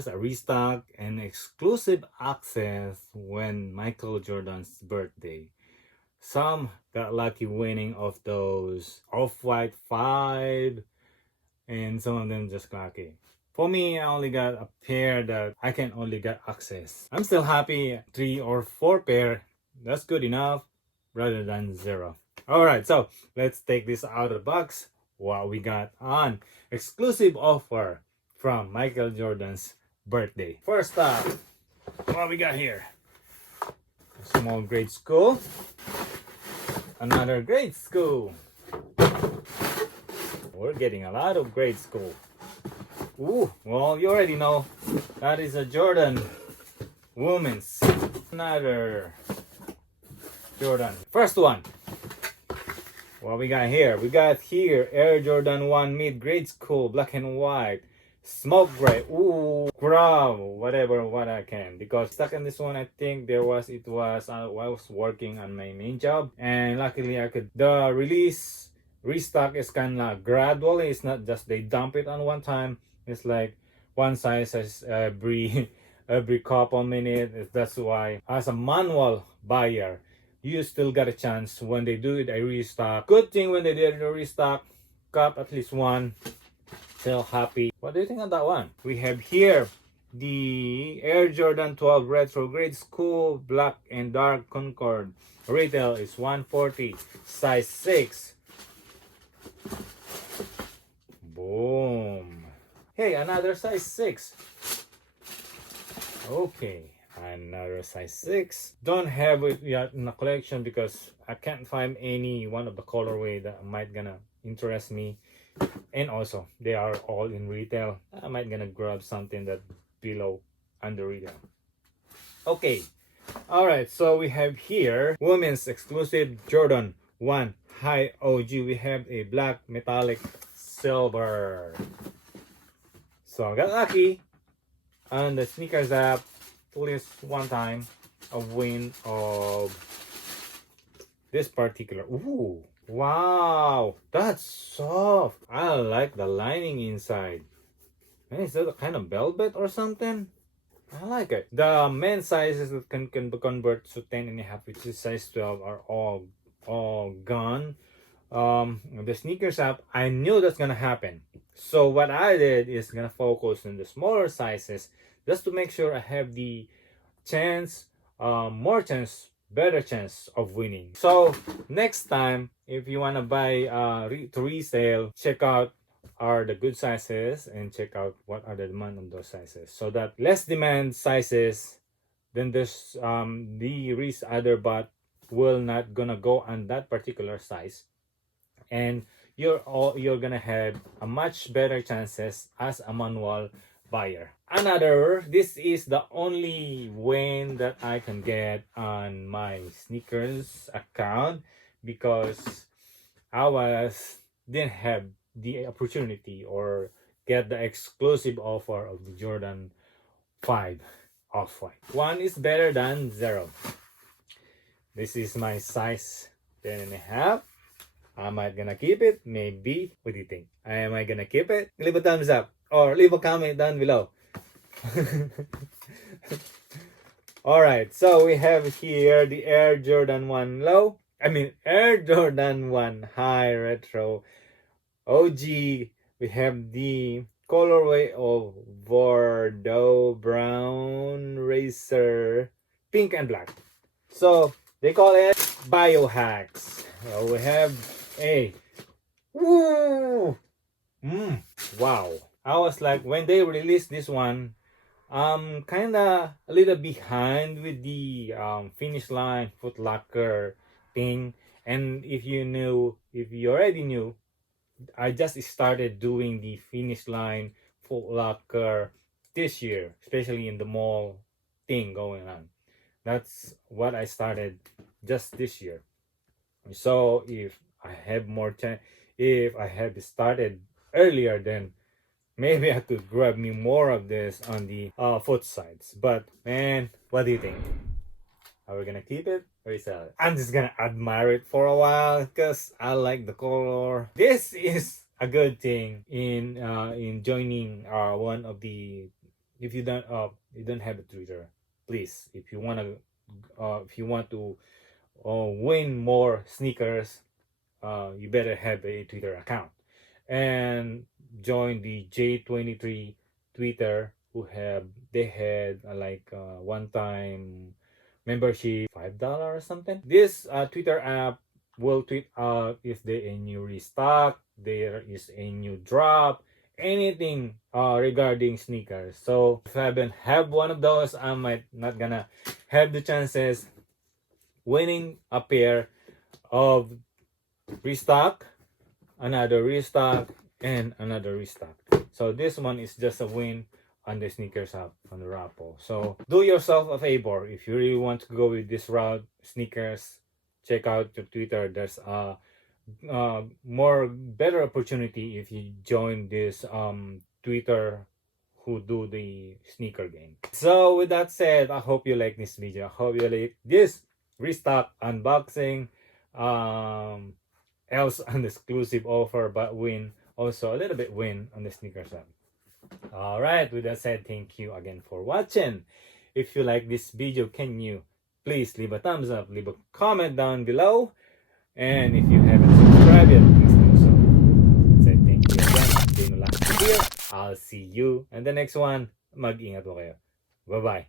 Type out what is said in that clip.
was a restock and exclusive access when Michael Jordan's birthday. Some got lucky winning of those Off-White 5, and some of them just lucky. For me, I only got a pair that I can only get access. I'm still happy 3 or 4 pair. That's good enough rather than 0. Alright, so let's take this out of the box. What we got on exclusive offer from Michael Jordan's birthday. First up, what we got here? A small grade school. Another grade school. We're getting a lot of grade school. Ooh, well, you already know that is a Jordan women's. Another Jordan. First one. What we got here? We got here Air Jordan 1 mid-grade school, black and white, smoke gray. Ooh, grab whatever what I can, because stuck in this one. I think I was working on my main job, and luckily I could. The restock is kind of gradual. It's not just they dump it on one time. It's like one size every couple minutes. That's why as a manual buyer, you still got a chance when they do it a restock. Good thing when they did a restock, got at least one. Still happy. What do you think of that one? We have here the Air Jordan 12 Retro Grade School Black and Dark Concord. Retail is $140, size 6. Boom. Hey, another size 6. Okay. Another size 6. Don't have it yet in the collection because I can't find any one of the colorway that might gonna interest me, and also they are all in retail. I might gonna grab something that below under retail. Okay, all right, so we have here women's exclusive Jordan 1 High OG. We have a black metallic silver. So I got lucky on the sneakers app. At least one time a win of this particular. Ooh, wow, that's soft. I like the lining inside. Man, is that a kind of velvet or something? I like it. The men's sizes that can convert to 10.5, which is size 12, are all gone. The sneakers app, I knew that's gonna happen. So what I did is gonna focus on the smaller sizes, just to make sure I have the chance, better chance of winning. So next time, if you wanna buy to resale, check out are the good sizes and check out what are the demand on those sizes, so that less demand sizes, then there's the other but will not gonna go on that particular size, and you're gonna have a much better chances as a manual buyer. This is the only win that I can get on my sneakers account, because didn't have the opportunity or get the exclusive offer of the Jordan 5 Off-White. 1 is better than 0. This is my size 10.5. Am I gonna keep it? Maybe. What do you think? Am I gonna keep it? Leave a thumbs up or leave a comment down below. Alright, so we have here the Air Jordan 1 Air Jordan 1 High Retro OG. We have the colorway of Bordeaux Brown Racer Pink and Black. So they call it biohacks. We have a wow. I was like, when they released this one, I'm kinda a little behind with the finish line Foot Locker thing. And if you already knew, I just started doing the finish line Foot Locker this year, especially in the mall thing going on. That's what I started just this year. So if I have more chance, if I had started earlier, then maybe I could grab me more of this on the foot sides. But man, what do you think? Are we gonna keep it or sell it? I'm just gonna admire it for a while because I like the color. This is a good thing in joining one of the if you don't have a Twitter, please, if you want to win more sneakers, you better have a Twitter account and join the J23 Twitter, they had like one time membership $5 or something. This Twitter app will tweet out if there a new restock, there is a new drop, anything regarding sneakers. So if I haven't have one of those, I might not gonna have the chances winning a pair of restock, another restock, and another restock. So this one is just a win on the sneakers app on the raffle. So do yourself a favor if you really want to go with this route, sneakers. Check out your Twitter. There's a more better opportunity if you join this Twitter who do the sneaker game. So with that said, I hope you like this video. I hope you like this restock unboxing. Else an exclusive offer, but win also a little bit win on the sneakers app. All right, with that said, thank you again for watching. If you like this video, can you please leave a thumbs up, leave a comment down below, and if you haven't subscribed yet, please do so. Say thank you again. Nolasco here. I'll see you in the next one. Mag-ingat po kayo. Bye bye.